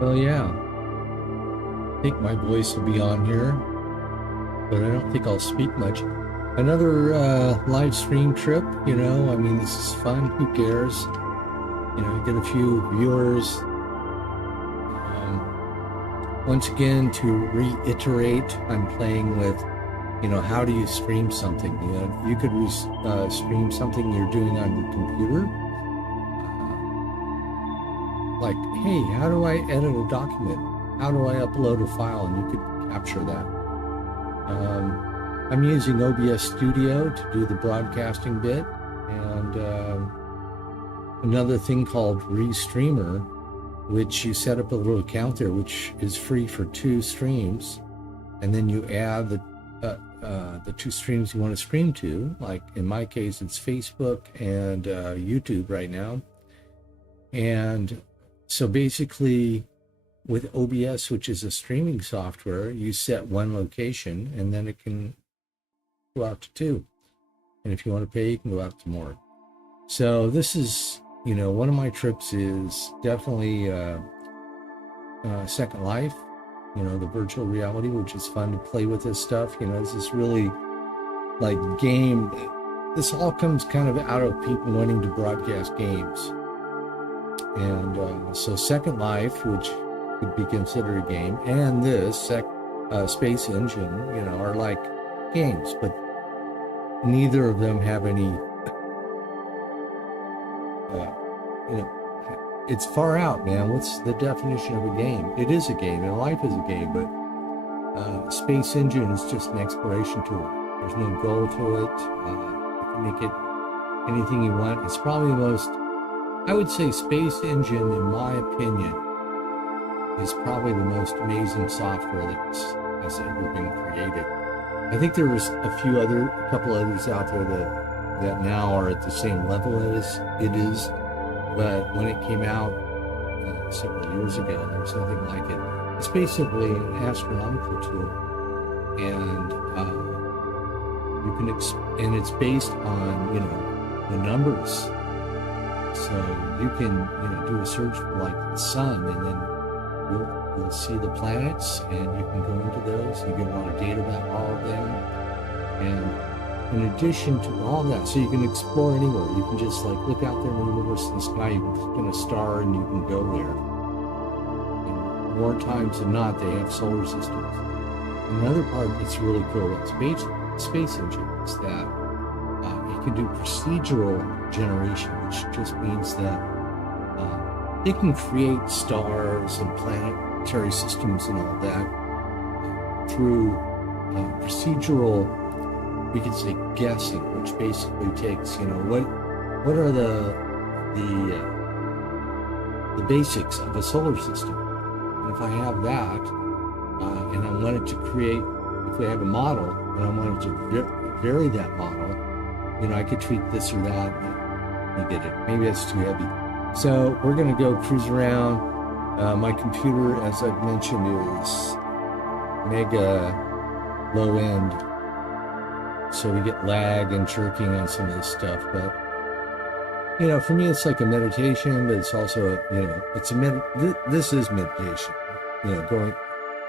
Well, yeah, I think my voice will be on here, but I don't think I'll speak much. Another live stream trip, I mean, this is fun. Who cares? Get a few viewers. Once again, to reiterate, I'm playing with, how do you stream something? You could stream something you're doing on your computer. Like, hey, how do I edit a document? How do I upload a file? And you could capture that. I'm using OBS Studio to do the broadcasting bit, and another thing called Restreamer, which you set up a little account there, which is free for 2 streams, and then you add the 2 streams you want to stream to. Like in my case, it's Facebook and YouTube right now. And so basically, with OBS, which is a streaming software, you set one location, and then it can go out to 2. And if you want to pay, you can go out to more. So this is, one of my trips is definitely Second Life, the virtual reality, which is fun to play with this stuff. This is really like game. This all comes kind of out of people wanting to broadcast games. And so Second Life, which could be considered a game, and this Space Engine, are like games, but neither of them have any, it's far out, man. What's the definition of a game? It is a game, and life is a game, but Space Engine is just an exploration tool. There's no goal to it. You can make it anything you want. It's probably the most, I would say Space Engine, in my opinion, is probably the most amazing software that has ever been created. I think there's a couple others out there that now are at the same level as it is, but when it came out several years ago, there was nothing like it. It's basically an astronomical tool, and and it's based on the numbers. So you can do a search for like the sun, and then you'll see the planets, and you can go into those. You get a lot of data about all of them, and in addition to all that, so you can explore anywhere. You can just like look out there in the universe, in the sky. You can click on a star, and you can go there. And more times than not, they have solar systems. Another part that's really cool about Space Engine is that it can do procedural generation, which just means that it can create stars and planetary systems and all that through procedural, we could say guessing, which basically takes, what are the basics of a solar system. And if I have that, and I wanted to create, if we have a model, and I wanted to vary that model, I could tweak this or that. You get it. Maybe that's too heavy. So we're going to go cruise around. My computer, as I've mentioned, is mega low end. So we get lag and jerking on some of this stuff. But, for me, it's like a meditation, but it's also, this is meditation, going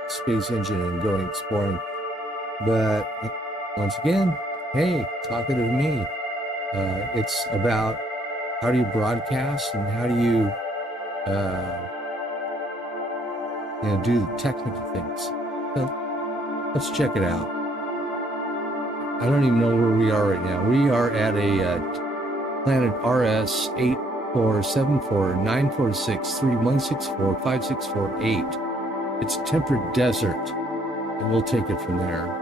Space Engine and going exploring. But once again, hey, talking to me. It's about how do you broadcast and how do you, do the technical things. So let's check it out. I don't even know where we are right now. We are at a planet RS 84749463164564 It's temperate desert, and we'll take it from there.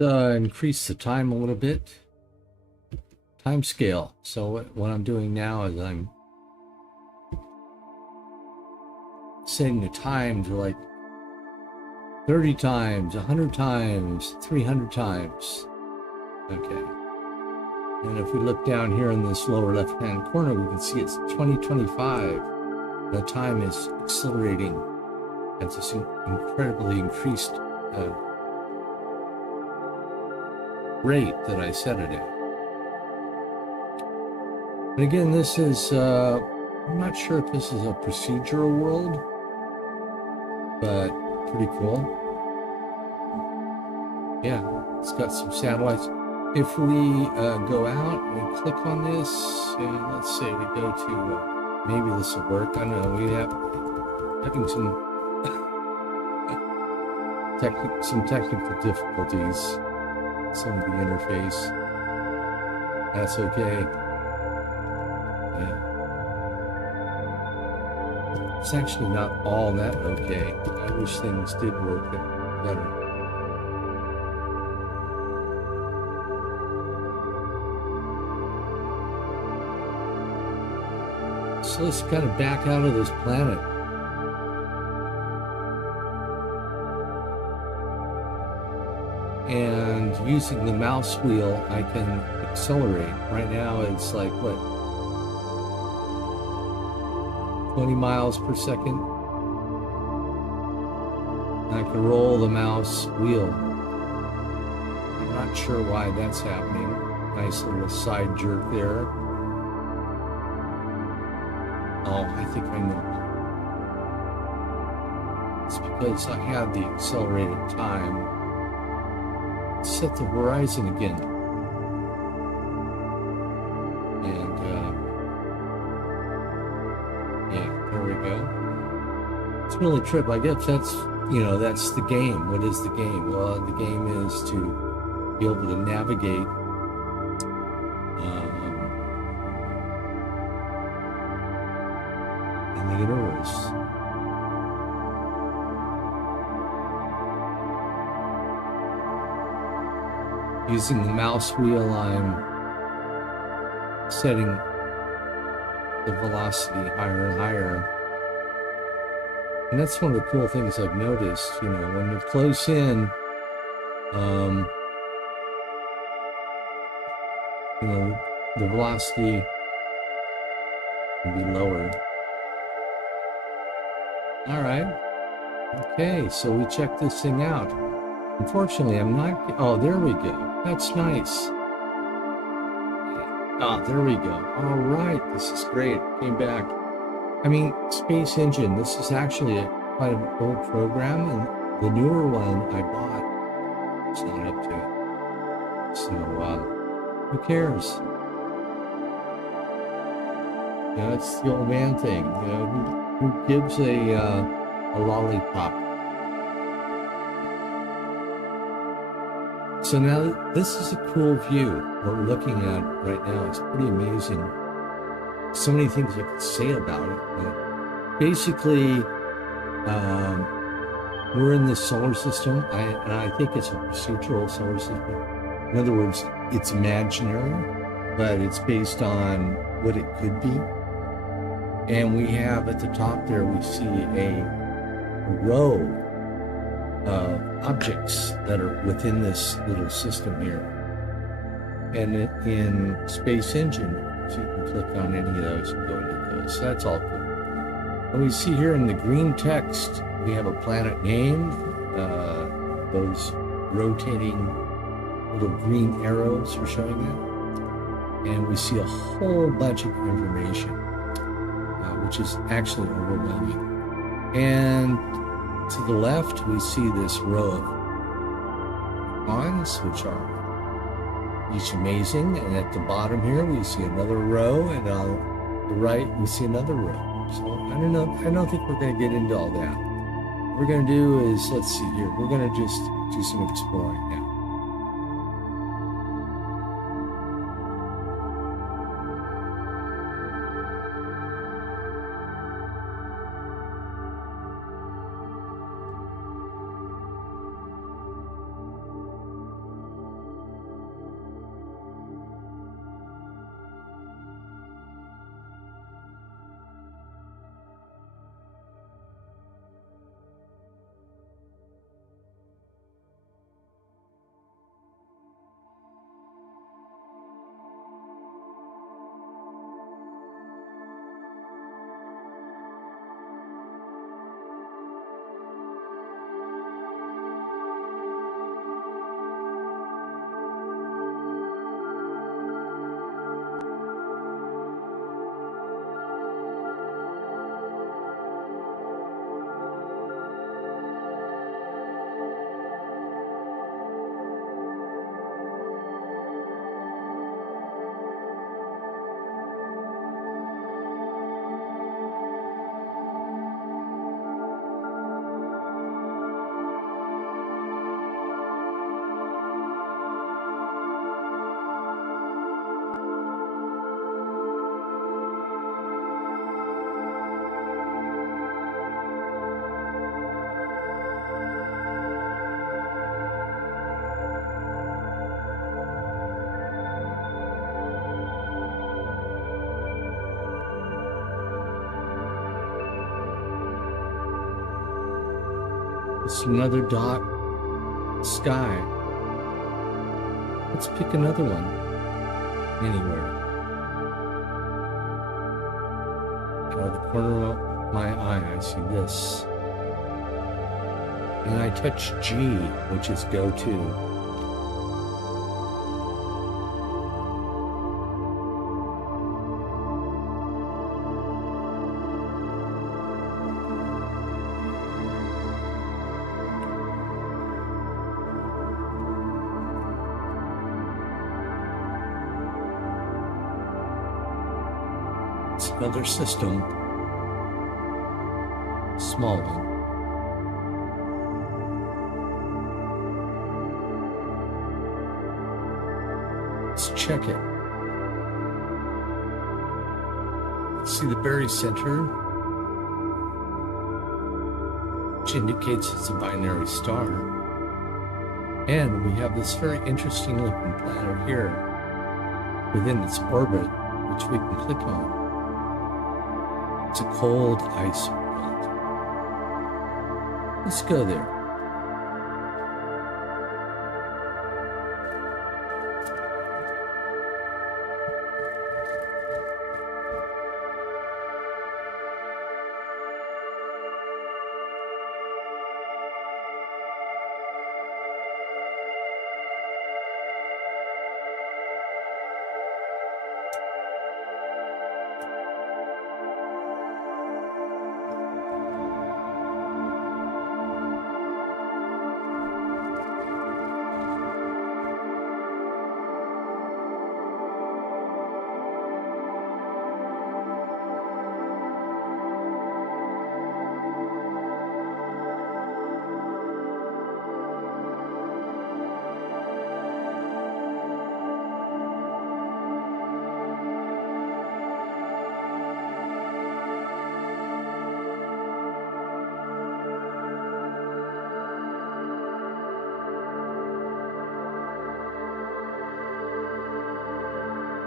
Increase the time a little bit. Time scale. So what I'm doing now is I'm setting the time to like 30 times, 100 times, 300 times. Okay. And if we look down here in this lower left-hand corner, we can see it's 2025. The time is accelerating at this incredibly increased rate that I set it at. And again, this is, I'm not sure if this is a procedural world, but pretty cool. Yeah, it's got some satellites. If we go out and click on this, and let's say we go to, maybe this will work. I don't know, we have having some technical difficulties, some of the interface. That's okay. Yeah. It's actually not all that okay. I wish things did work better. So let's kind of back out of this planet. And using the mouse wheel, I can accelerate. Right now it's like, what, 20 miles per second? And I can roll the mouse wheel. I'm not sure why that's happening. Nice little side jerk there. Oh, I think I know. It's because I had the accelerated time. Set the horizon again. And yeah, there we go. It's really a trip. I guess that's, you know, that's the game. What is the game? Well, the game is to be able to navigate in the universe. Using the mouse wheel, I'm setting the velocity higher and higher. And that's one of the cool things I've noticed, you know, when you're close in, you know, the velocity can be lower. All right. Okay, so we checked this thing out. Unfortunately, I'm not, oh, there we go. That's nice. Ah, there we go. All right, this is great. Came back. I mean, Space Engine, this is actually quite an old program, and the newer one I bought, it's not up to it. So, who cares? You know, it's the old man thing. You know, who gives a lollipop? So now this is a cool view. What we're looking at right now is pretty amazing. So many things I could say about it, but basically, we're in this solar system, and I think it's a procedural solar system. In other words, it's imaginary, but it's based on what it could be. And we have at the top there, we see a row of objects that are within this little system here. And in Space Engine, so you can click on any of those and go into those. So that's all cool. And we see here in the green text, we have a planet name, those rotating little green arrows are showing that. And we see a whole bunch of information, which is actually overwhelming. And to the left, we see this row of icons, which are each amazing. And at the bottom here, we see another row, and on the right, we see another row. So I don't know. I don't think we're going to get into all that. What we're going to do is, let's see here. We're going to just do some exploring now. It's another dot sky. Let's pick another one. Anywhere. Out of the corner of my eye, I see this. And I touch G, which is go to. It's another system. Small one. Let's check it. See the barycenter, which indicates it's a binary star. And we have this very interesting looking planet here within its orbit, which we can click on. It's a cold ice world. Let's go there.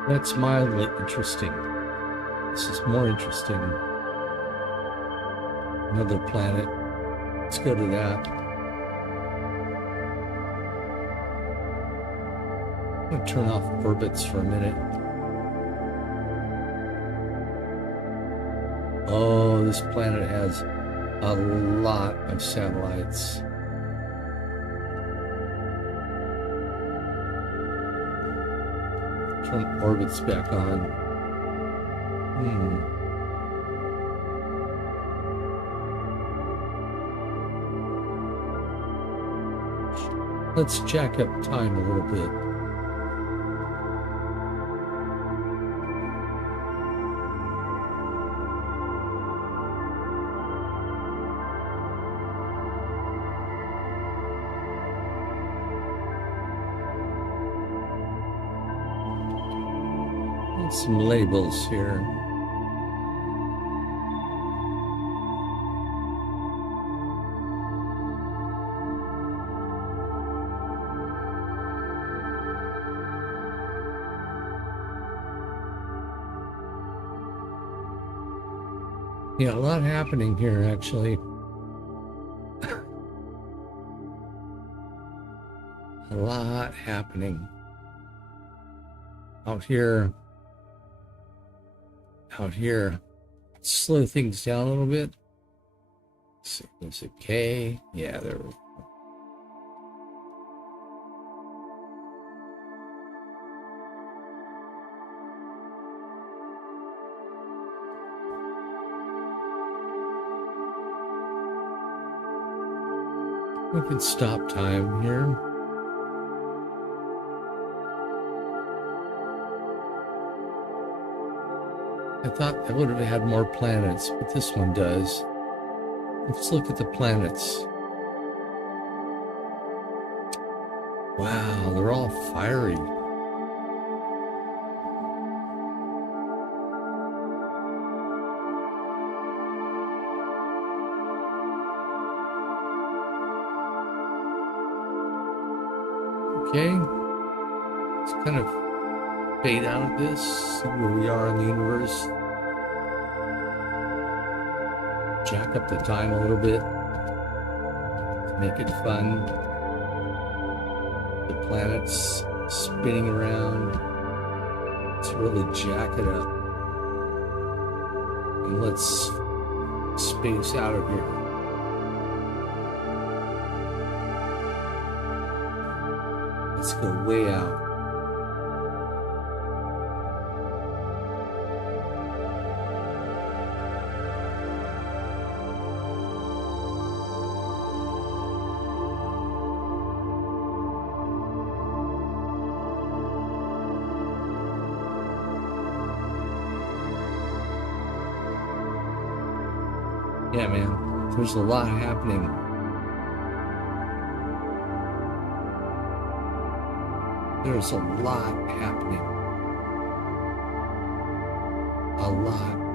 That's mildly interesting. This is more interesting. Another planet. Let's go to that. I'm going to turn off orbits for a minute. Oh, this planet has a lot of satellites. Turn orbits back on. Let's jack up time a little bit. Some labels here. Yeah, a lot happening here, actually. A lot happening out here. Out here, slow things down a little bit. Let's see, there's a K. Yeah, there we go. We can stop time here. I thought I would have had more planets, but this one does. Let's look at the planets. Wow, they're all fiery. Okay, let's kind of fade out of this, see where we are in the universe. Jack up the time a little bit. make it fun. The planets spinning around. Let's really jack it up. And let's space out of here. Let's go way out. Yeah, man, there's a lot happening. There's a lot happening. A lot.